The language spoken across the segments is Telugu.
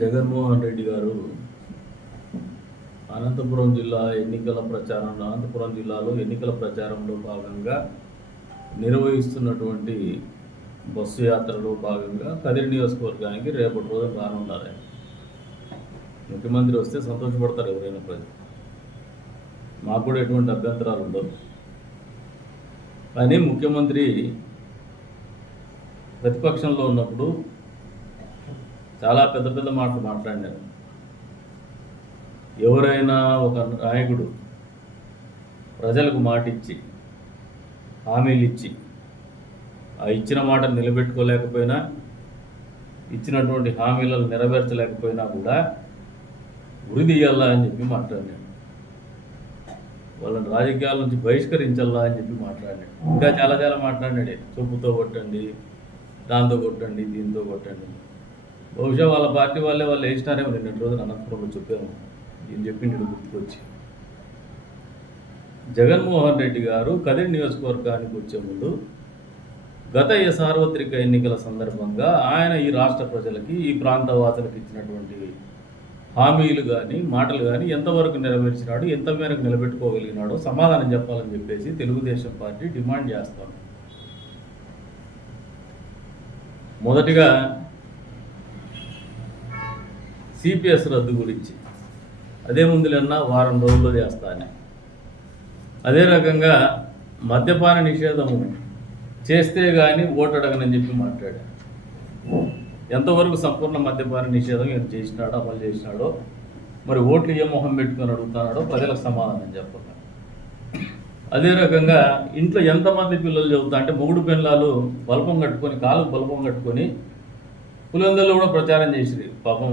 జగన్మోహన్ రెడ్డి గారు అనంతపురం జిల్లా ఎన్నికల ప్రచారం అనంతపురం జిల్లాలో ఎన్నికల ప్రచారంలో భాగంగా నిర్వహిస్తున్నటువంటి బస్సు యాత్రలో భాగంగా కదిరి నియోజకవర్గానికి రేపటి రోజు రానున్నారు ముఖ్యమంత్రి వస్తే సంతోషపడతారు ఎవరైనా ప్రజలు. మాకు కూడా ఎటువంటి అభ్యంతరాలు ఉండవు. కానీ ముఖ్యమంత్రి ప్రతిపక్షంలో ఉన్నప్పుడు చాలా పెద్ద పెద్ద మాటలు మాట్లాడినారు. ఎవరైనా ఒక నాయకుడు ప్రజలకు మాట ఇచ్చి హామీలు ఇచ్చి ఆ ఇచ్చిన మాట నిలబెట్టుకోలేకపోయినా ఇచ్చినటువంటి హామీలను నెరవేర్చలేకపోయినా కూడా ఉరి తీయాలా అని చెప్పి మాట్లాడినాడు. వాళ్ళని రాజకీయాల నుంచి బహిష్కరించాలా అని చెప్పి మాట్లాడినాడు. ఇంకా చాలా చాలా మాట్లాడినాడే. చొప్పుతో కొట్టండి దాంతో కొట్టండి దీంతో కొట్టండి. బహుశా వాళ్ళ పార్టీ వాళ్ళే వాళ్ళు వేసినారేమో నిన్నటి రోజున అనంతపురంలో చెప్పాము ఏం చెప్పిండు గుర్తుకొచ్చి. జగన్మోహన్ రెడ్డి గారు కదిరి నియోజకవర్గానికి వచ్చే ముందు గత ఈ సార్వత్రిక ఎన్నికల సందర్భంగా ఆయన ఈ రాష్ట్ర ప్రజలకి ఈ ప్రాంత వాసులకు ఇచ్చినటువంటి హామీలు కానీ మాటలు కానీ ఎంతవరకు నెరవేర్చినాడు ఎంత మేరకు నిలబెట్టుకోగలిగినాడో సమాధానం చెప్పాలని చెప్పేసి తెలుగుదేశం పార్టీ డిమాండ్ చేస్తాం మొదటిగా సిపిఎస్ రద్దు గురించి. అదే ముందులన్నా వారం రోజుల్లో చేస్తానే అదే రకంగా మద్యపాన నిషేధము చేస్తే కానీ ఓటు అడగనని చెప్పి మాట్లాడాడు ఎంతవరకు సంపూర్ణ మద్యపాన నిషేధం ఈయన చేసినాడో అమలు చేసినాడో మరి ఓట్లు ఏ మొహం పెట్టుకొని అడుగుతున్నాడో ప్రజలకు సమాధానం చెప్పాలి అదే రకంగా ఇంట్లో ఎంతమంది పిల్లలు చదువుతా అంటే మొగుడు పిల్లలు బల్పం కట్టుకొని కాలు బల్పం కట్టుకొని పులివెందులో కూడా ప్రచారం చేసిరి పాపం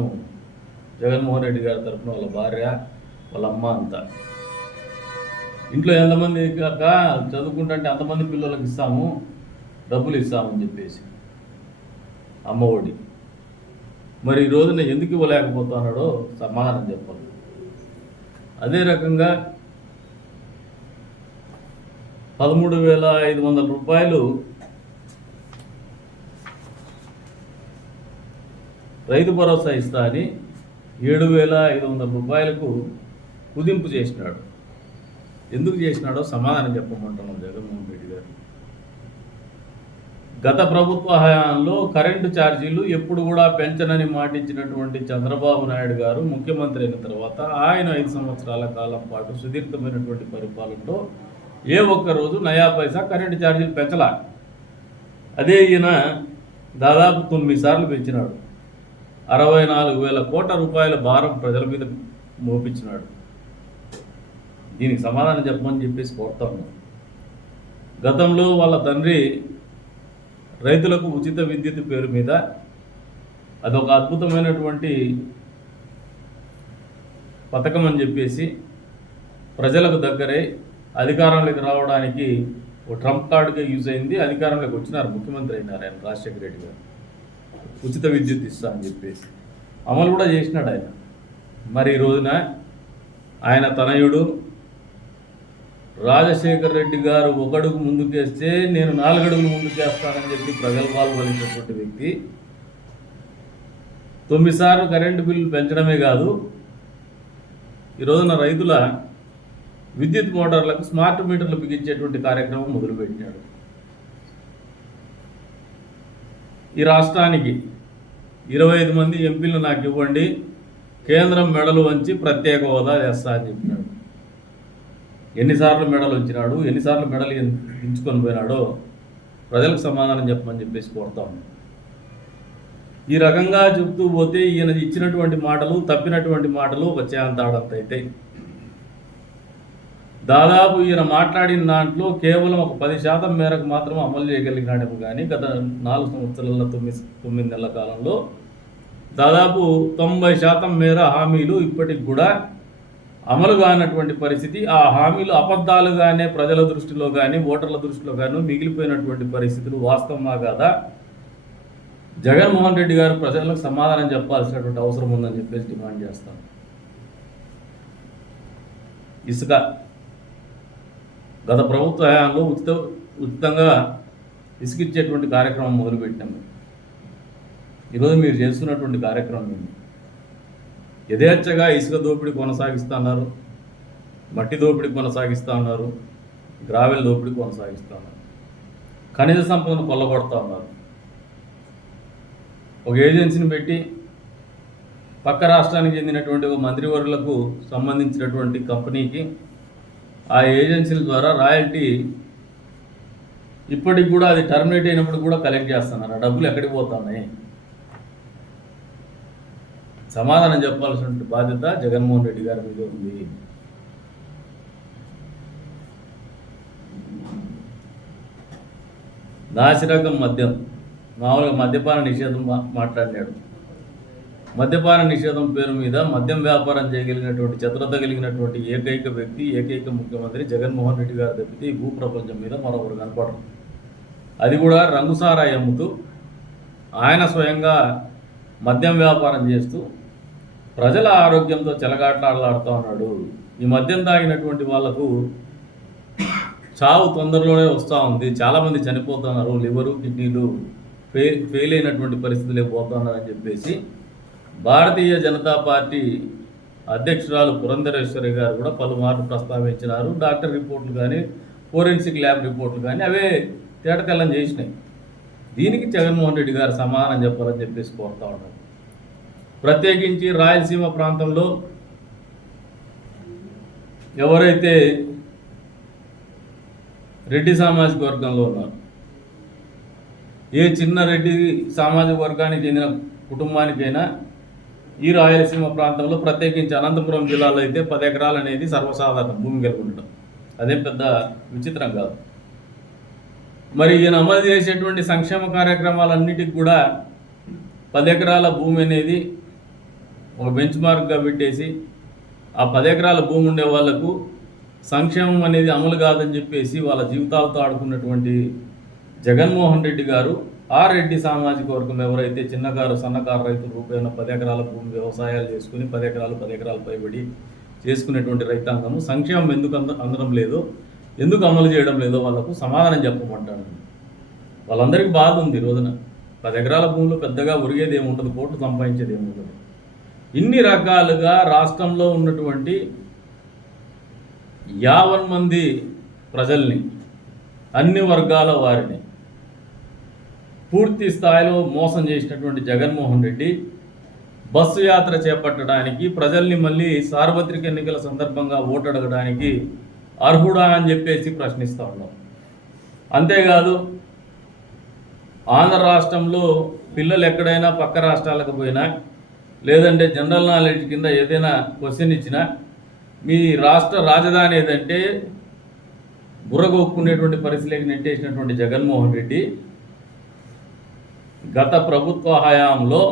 జగన్మోహన్ రెడ్డి గారి తరఫున వాళ్ళ భార్య వాళ్ళ అమ్మ అంతా. ఇంట్లో ఎంతమంది కాక చదువుకుంటుంటే అంతమంది పిల్లలకు ఇస్తాము డబ్బులు ఇస్తామని చెప్పేసి. అమ్మఒడి మరి ఈ రోజున ఎందుకు ఇవ్వలేకపోతున్నాడో సమాధానం చెప్పాలి. అదే రకంగా పదమూడు వేల ఐదు వందల రూపాయలు రైతు భరోసా ఇస్తా అని ఏడు వేల ఐదు వందల రూపాయలకు కుదింపు చేసినాడు. ఎందుకు చేసినాడో సమాధానం చెప్పమంటున్నాం జగన్మోహన్ రెడ్డి గారు. గత ప్రభుత్వ హయాంలో కరెంటు ఛార్జీలు ఎప్పుడు కూడా పెంచనని మాటించినటువంటి చంద్రబాబు నాయుడు గారు ముఖ్యమంత్రి అయిన తర్వాత ఆయన ఐదు సంవత్సరాల కాలం పాటు సుదీర్ఘమైనటువంటి పరిపాలనలో ఏ ఒక్క రోజు నయా పైసా కరెంటు ఛార్జీలు పెంచలా. అదే ఈయన దాదాపు తొమ్మిది సార్లు పెంచినాడు. అరవై నాలుగు వేల కోట్ల రూపాయల భారం ప్రజల మీద మోపించినాడు దీనికి సమాధానం చెప్పమని చెప్పేసి కోరుతా ఉన్నాం. గతంలో వాళ్ళ తండ్రి రైతులకు ఉచిత విద్యుత్ పేరు మీద అదొక అద్భుతమైనటువంటి పథకం అని చెప్పేసి ప్రజలకు దగ్గరే అధికారంలోకి రావడానికి ఓ ట్రంప్ కార్డుగా యూజ్ అయింది. అధికారంలోకి వచ్చినారు ముఖ్యమంత్రి అయినారు ఆయన రాజశేఖర రెడ్డి గారు. ఉచిత విద్యుత్ ఇస్తా అని చెప్పేసి. అమలు కూడా చేసినాడు ఆయన. మరి ఈ రోజున ఆయన తనయుడు రాజశేఖర్ రెడ్డి గారు ఒకడుగు ముందుకేస్తే నేను నాలుగడుగులు ముందుకేస్తానని చెప్పి ప్రగల్భాలు వలించినటువంటి వ్యక్తి. తొమ్మిది సార్లు కరెంటు బిల్లు పెంచడమే కాదు ఈ రోజున రైతుల విద్యుత్ మోటార్లకు స్మార్ట్ మీటర్లు బిగించేటువంటి కార్యక్రమం మొదలుపెట్టినాడు. ఈ రాష్ట్రానికి ఇరవై ఐదు మంది ఎంపీలు నాకు ఇవ్వండి. కేంద్రం మెడలు వంచి ప్రత్యేక హోదా తెస్తా అని చెప్పినాడు. ఎన్నిసార్లు మెడలు వచ్చినాడు ఎన్నిసార్లు మెడలు ఎంచుకొని పోయినాడో ప్రజలకు సమాధానం చెప్పమని చెప్పేసి కోరుతా ఈ రకంగా చెప్తూ పోతే ఈయన ఇచ్చినటువంటి మాటలు తప్పినటువంటి మాటలు ఒక అంత అయితే దాదాపు ఈయన మాట్లాడిన దాంట్లో కేవలం ఒక పది శాతం మేరకు మాత్రం అమలు చేయగలిగినాడేమో కానీ గత నాలుగు సంవత్సరాల తొమ్మిది తొమ్మిది నెలల కాలంలో దాదాపు తొంభై శాతం మేర హామీలు ఇప్పటికి కూడా అమలు కానటువంటి పరిస్థితి. ఆ హామీలు అబద్ధాలుగానే ప్రజల దృష్టిలో కానీ ఓటర్ల దృష్టిలో కానీ మిగిలిపోయినటువంటి పరిస్థితులు వాస్తవమా కాదా? జగన్మోహన్ రెడ్డి గారు ప్రజలకు సమాధానం చెప్పాల్సినటువంటి అవసరం ఉందని చెప్పేసి డిమాండ్ చేస్తాం ఇసుక గత ప్రభుత్వ హయాంలో ఉచిత ఉచితంగా ఇసుకిచ్చేటువంటి కార్యక్రమం మొదలుపెట్టాము ఈరోజు మీరు చేస్తున్నటువంటి కార్యక్రమం ఏంటి యథేచ్ఛగా ఇసుక దోపిడీ కొనసాగిస్తూ ఉన్నారు మట్టి దోపిడీ కొనసాగిస్తూ ఉన్నారు గ్రావెల్ దోపిడీ కొనసాగిస్తూ ఉన్నారు ఖనిజ సంపదను కొల్లగొడతా ఉన్నారు. ఒక ఏజెన్సీని పెట్టి పక్క రాష్ట్రానికి చెందినటువంటి ఒక మంత్రివర్యులకు సంబంధించినటువంటి కంపెనీకి ఆ ఏజెన్సీల ద్వారా రాయల్టీ ఇప్పటికి కూడా అది టర్మినేట్ అయినప్పుడు కూడా కలెక్ట్ చేస్తున్నారు. ఆ డబ్బులు ఎక్కడికి పోతున్నాయి? సమాధానం చెప్పాల్సిన బాధ్యత జగన్మోహన్ రెడ్డి గారి మీద ఉంది. నాసిరకం మద్యం మామూలుగా మద్యపాన నిషేధం మా- మాట్లాడినాడు. మద్యపాన నిషేధం పేరు మీద మద్యం వ్యాపారం చేయగలిగినటువంటి చతురత కలిగినటువంటి ఏకైక వ్యక్తి ఏకైక ముఖ్యమంత్రి జగన్మోహన్ రెడ్డి గారు తప్పితే ఈ భూప్రపంచం మీద మరొకరు కనపడరు అది కూడా రంగుసారాయి అమ్ముతూ ఆయన స్వయంగా మద్యం వ్యాపారం చేస్తూ ప్రజల ఆరోగ్యంతో చెలగాట్లాడలాడుతూ ఉన్నాడు. ఈ మద్యం తాగినటువంటి వాళ్ళకు చావు తొందరలోనే వస్తూ ఉంది. చాలామంది చనిపోతున్నారు. లివరు కిడ్నీలు ఫెయి ఫెయిల్ అయినటువంటి పరిస్థితులే పోతున్నారని చెప్పేసి భారతీయ జనతా పార్టీ అధ్యక్షురాలు పురంధరేశ్వరి గారు కూడా పలుమార్లు ప్రస్తావించినారు. డాక్టర్ రిపోర్ట్లు కానీ ఫోరెన్సిక్ ల్యాబ్ రిపోర్ట్లు కానీ అవే తేటతెల్లం చేసినాయి. దీనికి జగన్మోహన్ రెడ్డి గారు సమానం చెప్పాలని చెప్పేసి కోరుతా ఉన్నారు ప్రత్యేకించి రాయలసీమ ప్రాంతంలో ఎవరైతే రెడ్డి సామాజిక వర్గంలో ఉన్నారు ఏ చిన్న రెడ్డి సామాజిక వర్గానికి చెందిన కుటుంబానికైనా ఈ రాయలసీమ ప్రాంతంలో ప్రత్యేకించి అనంతపురం జిల్లాలో అయితే పది ఎకరాలు అనేది సర్వసాధారణం భూమి కలిగి ఉండడం అదేం పెద్ద విచిత్రం కాదు. మరి ఈయన అమలు చేసేటువంటి సంక్షేమ కార్యక్రమాలన్నిటికి కూడా పది ఎకరాల భూమి అనేది ఒక బెంచ్ మార్క్గా పెట్టేసి ఆ పది ఎకరాల భూమి ఉండే వాళ్ళకు సంక్షేమం అనేది అమలు కాదని చెప్పేసి వాళ్ళ జీవితాలతో ఆడుకున్నటువంటి జగన్మోహన్ రెడ్డి గారు ఆ రెడ్డి సామాజిక వర్గం ఎవరైతే చిన్నకారు సన్నకారు రైతులు రూపాయన పది ఎకరాల భూమి వ్యవసాయాలు చేసుకుని పది ఎకరాలు పది ఎకరాలు పైబడి చేసుకునేటువంటి రైతాంగము సంక్షేమం ఎందుకు అంద అందడం లేదో ఎందుకు అమలు చేయడం లేదో వాళ్ళకు సమాధానం చెప్పమంటాను. వాళ్ళందరికీ బాధ ఉంది రోజున. పది ఎకరాల భూమిలో పెద్దగా ఉరిగేది ఏముంటుంది కోట్లు సంపాదించేది ఏముంటుంది ఇన్ని రకాలుగా రాష్ట్రంలో ఉన్నటువంటి యావన్ మంది ప్రజల్ని అన్ని వర్గాల వారిని పూర్తి స్థాయిలో మోసం చేసినటువంటి జగన్మోహన్ రెడ్డి బస్సు యాత్ర చేపట్టడానికి ప్రజల్ని మళ్ళీ సార్వత్రిక ఎన్నికల సందర్భంగా ఓటడగడానికి అర్హుడా అని చెప్పేసి ప్రశ్నిస్తూ ఉన్నాం. అంతేకాదు ఆంధ్ర రాష్ట్రంలో పిల్లలు ఎక్కడైనా పక్క రాష్ట్రాలకు పోయినా లేదంటే జనరల్ నాలెడ్జ్ కింద ఏదైనా క్వశ్చన్ ఇచ్చినా మీ రాష్ట్ర రాజధాని ఏదంటే బుర్రగొక్కునేటువంటి పరిస్థితిలోకి నెట్టేసినటువంటి జగన్మోహన్ రెడ్డి గత ప్రభుత్వ హయాంలో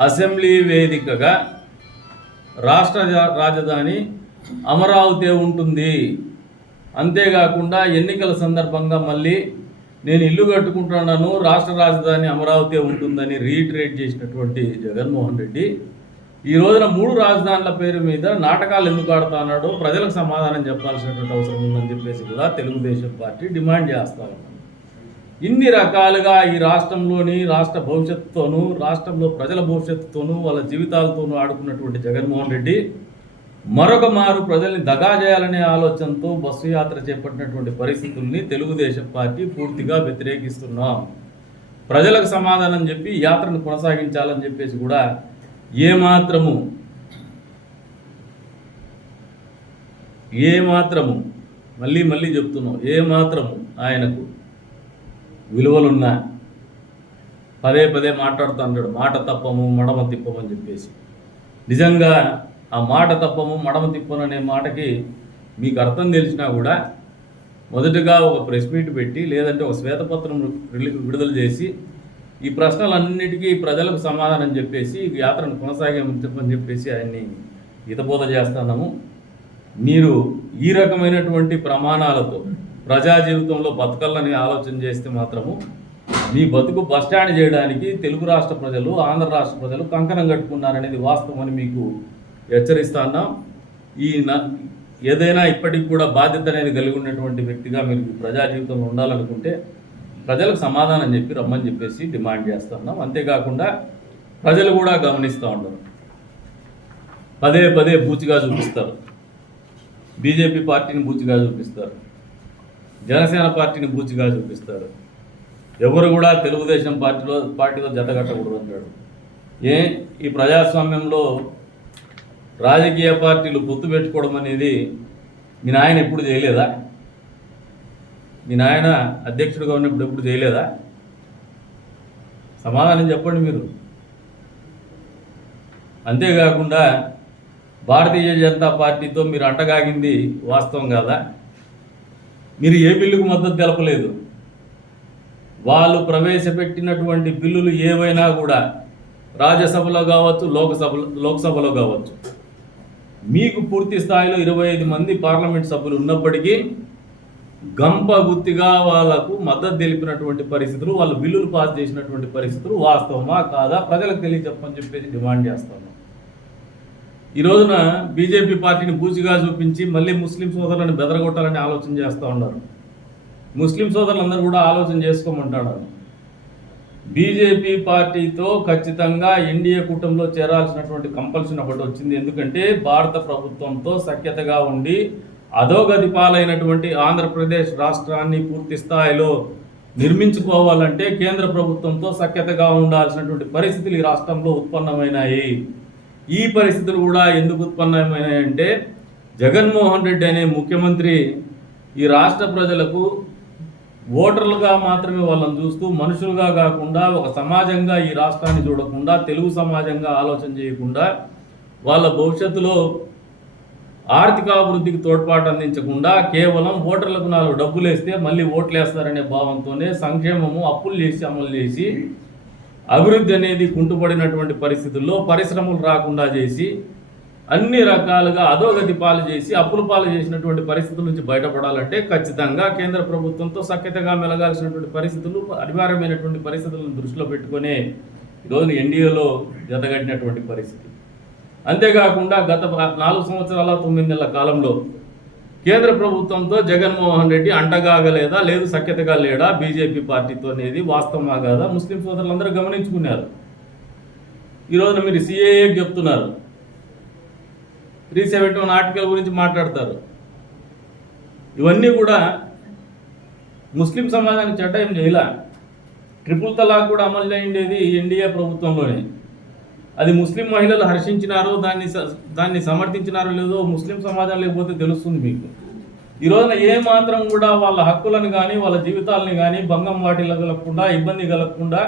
అసెంబ్లీ వేదికగా రాష్ట్ర రాజధాని అమరావతి ఉంటుంది. అంతేకాకుండా ఎన్నికల సందర్భంగా మళ్ళీ నేను ఇల్లు కట్టుకుంటున్నాను రాష్ట్ర రాజధాని అమరావతి ఉంటుందని రీట్రేట్ చేసినటువంటి జగన్మోహన్ రెడ్డి ఈ రోజున మూడు రాజధానుల పేరు మీద నాటకాలు ఎందుకు ఆడుతున్నాడో ప్రజలకు సమాధానం చెప్పాల్సినటువంటి అవసరం ఉందని చెప్పేసి కూడా తెలుగుదేశం పార్టీ డిమాండ్ చేస్తా ఉన్నాం ఇన్ని రకాలుగా ఈ రాష్ట్రంలోని రాష్ట్ర భవిష్యత్తుతోనూ రాష్ట్రంలో ప్రజల భవిష్యత్తుతోనూ వాళ్ళ జీవితాలతోనూ ఆడుకున్నటువంటి జగన్మోహన్ రెడ్డి మరొక మారు ప్రజల్ని దగా చేయాలనే ఆలోచనతో బస్సు యాత్ర చేపట్టినటువంటి పరిస్థితుల్ని తెలుగుదేశం పార్టీ పూర్తిగా వ్యతిరేకిస్తున్నాం. ప్రజలకు సమాధానం చెప్పి యాత్రను కొనసాగించాలని చెప్పేసి కూడా ఏమాత్రము ఏమాత్రము మళ్ళీ మళ్ళీ చెప్తున్నాం ఏమాత్రము ఆయనకు విలువలున్నా పదే పదే మాట్లాడుతూ ఉంటాడు మాట తప్పము మడమ తిప్పము అని చెప్పేసి. నిజంగా ఆ మాట తప్పము మడమ తిప్పను అనే మాటకి మీకు అర్థం తెలిసినా కూడా మొదటగా ఒక ప్రెస్ మీట్ పెట్టి లేదంటే ఒక శ్వేతపత్రం విడుదల చేసి ఈ ప్రశ్నలన్నిటికీ ప్రజలకు సమాధానం చెప్పేసి ఈ యాత్రను కొనసాగించమని చెప్పేసి ఆయన్ని హితబోధ చేస్తున్నాము. మీరు ఈ రకమైనటువంటి ప్రమాణాలతో ప్రజా జీవితంలో బతకాలని ఆలోచన చేస్తే మాత్రము మీ బతుకు బస్టాండ్ చేయడానికి తెలుగు రాష్ట్ర ప్రజలు ఆంధ్ర రాష్ట్ర ప్రజలు కంకణం కట్టుకున్నారనేది వాస్తవం అని మీకు హెచ్చరిస్తున్నాం ఈ న- ఏదైనా ఇప్పటికి కూడా బాధ్యత అనేది కలిగి ఉన్నటువంటి వ్యక్తిగా మీరు ప్రజా జీవితంలో ఉండాలనుకుంటే ప్రజలకు సమాధానం చెప్పి రమ్మని చెప్పేసి డిమాండ్ చేస్తున్నాం అంతేకాకుండా ప్రజలు కూడా గమనిస్తూ ఉండరు. పదే పదే బూచిగా చూపిస్తారు. బీజేపీ పార్టీని బూచిగా చూపిస్తారు. జనసేన పార్టీని బూచిగా చూపిస్తారు ఎవరు కూడా తెలుగుదేశం పార్టీలో పార్టీలో జతగట్టకూడదు అంటాడు. ఏ ఈ ప్రజాస్వామ్యంలో రాజకీయ పార్టీలు పొత్తు పెట్టుకోవడం అనేది మీ నాయన ఎప్పుడు చేయలేదా? మీ నాయన అధ్యక్షుడిగా ఉన్నప్పుడు ఎప్పుడు చేయలేదా? సమాధానం చెప్పండి మీరు. అంతేకాకుండా భారతీయ జనతా పార్టీతో మీరు అంటగాగింది వాస్తవం కాదా? మీరు ఏ బిల్లుకు మద్దతు తెలపలేదు. వాళ్ళు ప్రవేశపెట్టినటువంటి బిల్లులు ఏవైనా కూడా రాజ్యసభలో కావచ్చు లోకసభలో లోక్సభలో కావచ్చు. మీకు పూర్తి స్థాయిలో ఇరవై ఐదు మంది పార్లమెంట్ సభ్యులు ఉన్నప్పటికీ గంప గుత్తిగా వాళ్ళకు మద్దతు తెలిపినటువంటి పరిస్థితులు వాళ్ళు బిల్లులు పాస్ చేసినటువంటి పరిస్థితులు వాస్తవమా కాదా? ప్రజలకు తెలియజెప్పని చెప్పేసి డిమాండ్ చేస్తాను. ఈ రోజున బీజేపీ పార్టీని పూచిగా చూపించి మళ్ళీ ముస్లిం సోదరులను బెదరగొట్టాలని ఆలోచన చేస్తూ ఉన్నారు. ముస్లిం సోదరులందరూ కూడా ఆలోచన చేసుకోమంటాడు బీజేపీ పార్టీతో ఖచ్చితంగా ఎన్డీఏ కూటమిలో చేరాల్సినటువంటి కంపల్షన్ ఒకటి వచ్చింది. ఎందుకంటే భారత ప్రభుత్వంతో సఖ్యతగా ఉండి అధోగతి పాలైనటువంటి ఆంధ్రప్రదేశ్ రాష్ట్రాన్ని పూర్తి స్థాయిలో నిర్మించుకోవాలంటే కేంద్ర ప్రభుత్వంతో సఖ్యతగా ఉండాల్సినటువంటి పరిస్థితులు ఈ రాష్ట్రంలో ఉత్పన్నమైనాయి. ఈ పరిస్థితులు కూడా ఎందుకు ఉత్పన్నమైనాయంటే జగన్మోహన్ రెడ్డి అనే ముఖ్యమంత్రి ఈ రాష్ట్ర ప్రజలకు ఓటర్లుగా మాత్రమే వాళ్ళని చూస్తూ మనుషులుగా కాకుండా ఒక సమాజంగా ఈ రాష్ట్రాన్ని చూడకుండా తెలుగు సమాజంగా ఆలోచన చేయకుండా వాళ్ళ భవిష్యత్తులో ఆర్థికాభివృద్ధికి తోడ్పాటు అందించకుండా కేవలం ఓటర్లకు నాలుగు డబ్బులు వేస్తే మళ్ళీ ఓట్లు వేస్తారనే భావంతోనే సంక్షేమము అప్పులు చేసి అమలు చేసి అభివృద్ధి అనేది కుంటుపడినటువంటి పరిస్థితుల్లో పరిశ్రమలు రాకుండా చేసి అన్ని రకాలుగా అధోగతి పాలు చేసి అప్పుల పాలు చేసినటువంటి పరిస్థితుల నుంచి బయటపడాలంటే ఖచ్చితంగా కేంద్ర ప్రభుత్వంతో సఖ్యతగా మెలగాల్సినటువంటి పరిస్థితులు అనివార్యమైనటువంటి పరిస్థితులను దృష్టిలో పెట్టుకునే ఈరోజు ఎన్డీఏలో జతగట్టినటువంటి పరిస్థితి. అంతేకాకుండా గత నాలుగు సంవత్సరాల తొమ్మిది నెలల కాలంలో కేంద్ర ప్రభుత్వంతో జగన్మోహన్ రెడ్డి అంటగాగలేదా? లేదు సఖ్యతగా లేడా? బీజేపీ పార్టీతో అనేది వాస్తవమా కాదా? ముస్లిం సోదరులందరూ గమనించుకున్నారు. ఈరోజు మీరు సిఏఏ చెప్తున్నారు. త్రీ సెవెంటీ వన్ ఆర్టికల్ గురించి మాట్లాడతారు. ఇవన్నీ కూడా ముస్లిం సమాజానికి చట్టం ఏం చేయలే? ట్రిపుల్ తలాక్ కూడా అమలు చేయండేది ఎన్డీఏ ప్రభుత్వంలోనే. అది ముస్లిం మహిళలు హర్షించినారో దాన్ని స- దాన్ని సమర్థించినారో లేదో ముస్లిం సమాజం లేకపోతే తెలుస్తుంది మీకు. ఈ రోజున ఏ మాత్రం కూడా వాళ్ళ హక్కులను కానీ వాళ్ళ జీవితాలని కానీ భంగం వాటిల్లగలకుండా ఇబ్బంది కలగకుండా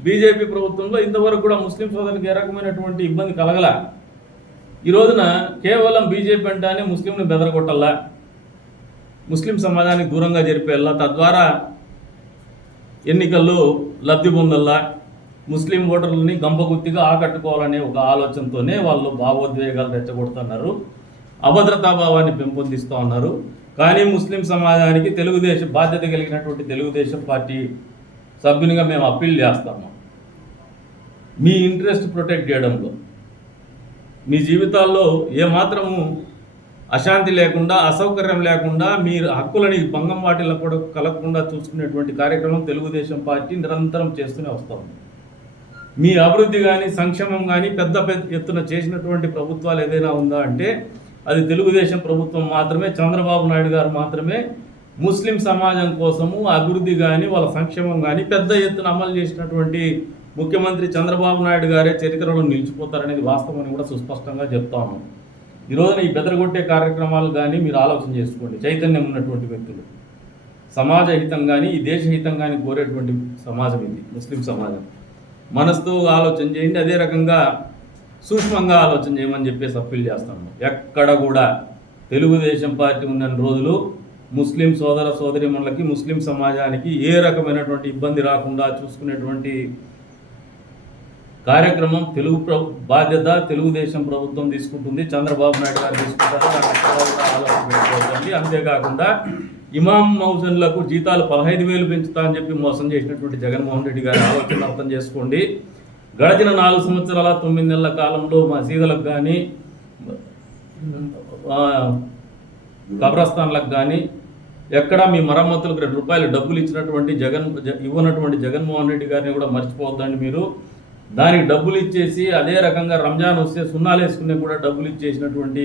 బీజేపీ ప్రభుత్వంలో ఇంతవరకు కూడా ముస్లిం సోదరులకు ఏ రకమైనటువంటి ఇబ్బంది కలగల. ఈ రోజున కేవలం బీజేపీ అంటేనే ముస్లింని బెదరగొట్టల్లా ముస్లిం సమాజానికి దూరంగా జరిపేలా తద్వారా ఎన్నికల్లో లబ్ధి పొందల్లా ముస్లిం ఓటర్లని గంపగుత్తిగా ఆకట్టుకోవాలనే ఒక ఆలోచనతోనే వాళ్ళు భావోద్వేగాలు రెచ్చగొడుతున్నారు. అభద్రతా భావాన్ని పెంపొందిస్తూ ఉన్నారు. కానీ ముస్లిం సమాజానికి తెలుగుదేశం బాధ్యత కలిగినటువంటి తెలుగుదేశం పార్టీ సభ్యునిగా మేము అప్పీల్ చేస్తాము. మీ ఇంట్రెస్ట్ ప్రొటెక్ట్ చేయడంలో మీ జీవితాల్లో ఏమాత్రము అశాంతి లేకుండా అసౌకర్యం లేకుండా మీ హక్కులని భంగం వాటిల్లో కూడా కలగకుండా చూసుకునేటువంటి కార్యక్రమం తెలుగుదేశం పార్టీ నిరంతరం చేస్తూనే వస్తాం మీ అభివృద్ధి కానీ సంక్షేమం కానీ పెద్ద పెద్ద ఎత్తున చేసినటువంటి ప్రభుత్వాలు ఏదైనా ఉందా అంటే అది తెలుగుదేశం ప్రభుత్వం మాత్రమే చంద్రబాబు నాయుడు గారు మాత్రమే ముస్లిం సమాజం కోసము అభివృద్ధి కానీ వాళ్ళ సంక్షేమం కానీ పెద్ద ఎత్తున అమలు చేసినటువంటి ముఖ్యమంత్రి చంద్రబాబు నాయుడు గారే చరిత్రలో నిలిచిపోతారనేది వాస్తవం అని కూడా సుస్పష్టంగా చెప్తాను ఈరోజున ఈ ఈ బెదరగొట్టే కార్యక్రమాలు కానీ మీరు ఆలోచన చేసుకోండి. చైతన్యం ఉన్నటువంటి వ్యక్తులు. సమాజ హితం కానీ ఈ దేశ హితం కానీ కోరేటువంటి సమాజం ఇది ముస్లిం సమాజం. మనసుతో ఆలోచన చేయండి అదే రకంగా సూక్ష్మంగా ఆలోచన చేయమని చెప్పేసి అప్పీల్ చేస్తాను ఎక్కడ కూడా తెలుగుదేశం పార్టీ ఉన్న రోజులు ముస్లిం సోదర సోదరిమణులకి ముస్లిం సమాజానికి ఏ రకమైనటువంటి ఇబ్బంది రాకుండా చూసుకునేటువంటి కార్యక్రమం తెలుగు ప్ర బాధ్యత తెలుగుదేశం ప్రభుత్వం తీసుకుంటుంది. చంద్రబాబు నాయుడు గారు తీసుకుంటారు. అంతేకాకుండా ఇమాం మౌజన్లకు జీతాలు పదహైదు వేలు పెంచుతా అని చెప్పి మోసం చేసినటువంటి జగన్మోహన్ రెడ్డి గారి ఆలోచన అర్థం చేసుకోండి. గడిచిన నాలుగు సంవత్సరాల తొమ్మిది నెలల కాలంలో మసీదులకు కానీ కబ్రస్థాన్లకు కానీ ఎక్కడ మీ మరమ్మతులకు రెండు రూపాయలు డబ్బులు ఇచ్చినటువంటి జగన్ ఇవ్వనటువంటి జగన్మోహన్ రెడ్డి గారిని కూడా మర్చిపోవద్దండి మీరు. దానికి డబ్బులు ఇచ్చేసి అదే రకంగా రంజాన్ వస్తే సున్నాలు వేసుకునే కూడా డబ్బులు ఇచ్చేసినటువంటి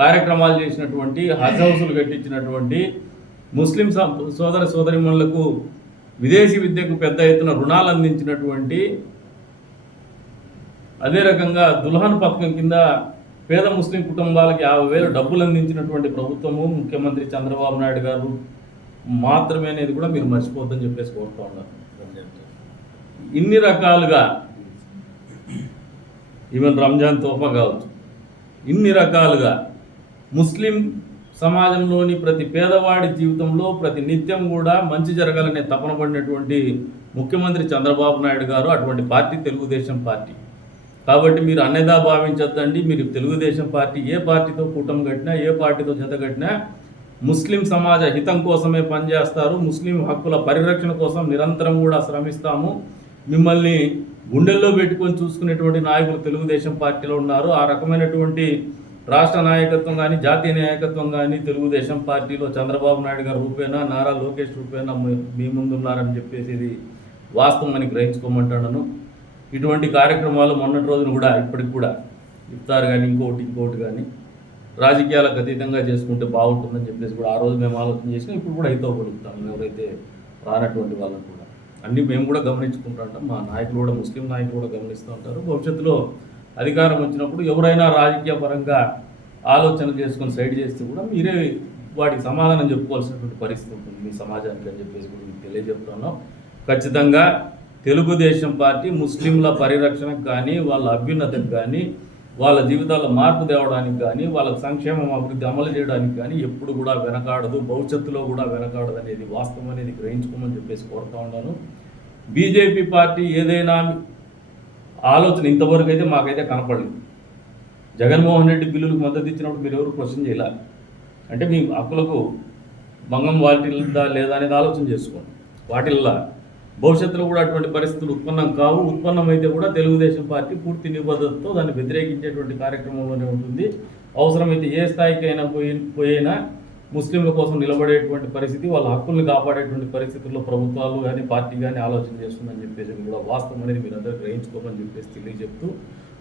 కార్యక్రమాలు చేసినటువంటి హజ్ హౌసులు కట్టించినటువంటి ముస్లిం సోదర సోదరిమణులకు విదేశీ విద్యకు పెద్ద ఎత్తున రుణాలు అందించినటువంటి అదే రకంగా దుల్హన్ పథకం కింద పేద ముస్లిం కుటుంబాలకు యాభై వేలు డబ్బులు అందించినటువంటి ప్రభుత్వము ముఖ్యమంత్రి చంద్రబాబు నాయుడు గారు మాత్రమే అనేది కూడా మీరు మర్చిపోద్దని చెప్పేసి కోరుతా ఉన్నారు. ఇన్ని రకాలుగా ఈవెన్ రంజాన్ తోఫా కావచ్చు. ఇన్ని రకాలుగా ముస్లిం సమాజంలోని ప్రతి పేదవాడి జీవితంలో ప్రతి నిత్యం కూడా మంచి జరగాలనే తపన పడినటువంటి ముఖ్యమంత్రి చంద్రబాబు నాయుడు గారు అటువంటి పార్టీ తెలుగుదేశం పార్టీ. కాబట్టి మీరు అన్నదా భావించొద్దండి. మీరు తెలుగుదేశం పార్టీ ఏ పార్టీతో కూటమి కట్టినా ఏ పార్టీతో జత కట్టినా ముస్లిం సమాజ హితం కోసమే పనిచేస్తారు. ముస్లిం హక్కుల పరిరక్షణ కోసం నిరంతరం కూడా శ్రమిస్తాము. మిమ్మల్ని గుండెల్లో పెట్టుకొని చూసుకునేటువంటి నాయకులు తెలుగుదేశం పార్టీలో ఉన్నారు. ఆ రకమైనటువంటి రాష్ట్ర నాయకత్వం కానీ జాతీయ నాయకత్వం కానీ తెలుగుదేశం పార్టీలో చంద్రబాబు నాయుడు గారు రూపేనా నారా లోకేష్ రూపేనా మీ- ముందున్నారని చెప్పేసి వాస్తవం అని గ్రహించుకోమంటాను ఇటువంటి కార్యక్రమాలు మొన్నటి రోజున కూడా ఇప్పటికి కూడా ఇఫ్తార్ కానీ ఇంకోటి ఇంకోటి కానీ రాజకీయాలకు అతీతంగా చేసుకుంటే బాగుంటుందని చెప్పేసి కూడా ఆ రోజు మేము ఆలోచన చేసినా. ఇప్పుడు కూడా అయితే గలుగుతాం ఎవరైతే రానటువంటి వాళ్ళని కూడా. అన్నీ మేము కూడా గమనించుకుంటుంటాం మా నాయకులు కూడా ముస్లిం నాయకులు కూడా గమనిస్తూ ఉంటారు. భవిష్యత్తులో అధికారం వచ్చినప్పుడు ఎవరైనా రాజకీయ పరంగా ఆలోచన చేసుకొని సైడ్ చేస్తే కూడా మీరే వాటికి సమాధానం చెప్పుకోవాల్సినటువంటి పరిస్థితి ఉంటుంది. మీ సమాజానికి అని చెప్పేసి కూడా మీకు తెలియజెప్తున్నాం ఖచ్చితంగా తెలుగుదేశం పార్టీ ముస్లింల పరిరక్షణకు కానీ వాళ్ళ అభ్యున్నతకు కానీ వాళ్ళ జీవితాల్లో మార్పు తేవడానికి కానీ వాళ్ళ సంక్షేమం అభివృద్ధి అమలు చేయడానికి కానీ ఎప్పుడు కూడా వెనకాడదు. భవిష్యత్తులో కూడా వెనకాడదు అనేది వాస్తవం అనేది గ్రహించుకోమని చెప్పేసి కోరుతా ఉన్నాను. బీజేపీ పార్టీ ఏదైనా ఆలోచన ఇంతవరకు అయితే మాకైతే కనపడలేదు. జగన్మోహన్ రెడ్డి బిల్లులకు మద్దతు ఇచ్చినప్పుడు మీరు ఎవరు ప్రశ్న చేయాలి? అంటే మీ హక్కులకు భంగం వాటిల్దా లేదా అనేది ఆలోచన చేసుకోండి. వాటిల్లా. భవిష్యత్తులో కూడా అటువంటి పరిస్థితులు ఉత్పన్నం కావు. ఉత్పన్నమైతే కూడా తెలుగుదేశం పార్టీ పూర్తి నిబద్ధతతో దాన్ని వ్యతిరేకించేటువంటి కార్యక్రమంలోనే ఉంటుంది. అవసరమైతే ఏ స్థాయికి అయినా పోయి పోయినా ముస్లింల కోసం నిలబడేటువంటి పరిస్థితి వాళ్ళ హక్కుల్ని కాపాడేటువంటి పరిస్థితుల్లో ప్రభుత్వాలు కానీ పార్టీ కానీ ఆలోచన చేస్తుందని చెప్పేసి కూడా వాస్తవం అనేది మీరు గ్రహించుకోమని చెప్పేసి తెలియజెప్తూ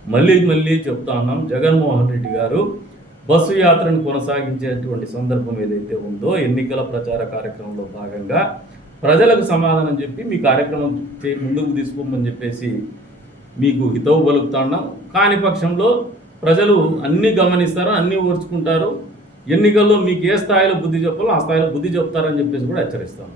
మళ్ళీ మళ్ళీ చెప్తా ఉన్నాం. జగన్మోహన్ రెడ్డి గారు బస్సు యాత్రను కొనసాగించేటువంటి సందర్భం ఏదైతే ఉందో ఎన్నికల ప్రచార కార్యక్రమంలో భాగంగా ప్రజలకు సమాధానం చెప్పి మీ కార్యక్రమం ముందుకు తీసుకోమని చెప్పేసి మీకు హితవు పలుకుతున్నాం కాని పక్షంలో ప్రజలు అన్నీ గమనిస్తారు అన్నీ ఓర్చుకుంటారు ఎన్నికల్లో మీకు ఏ స్థాయిలో బుద్ధి చెప్పాలో ఆ స్థాయిలో బుద్ధి చెప్తారని చెప్పేసి కూడా హెచ్చరిస్తాను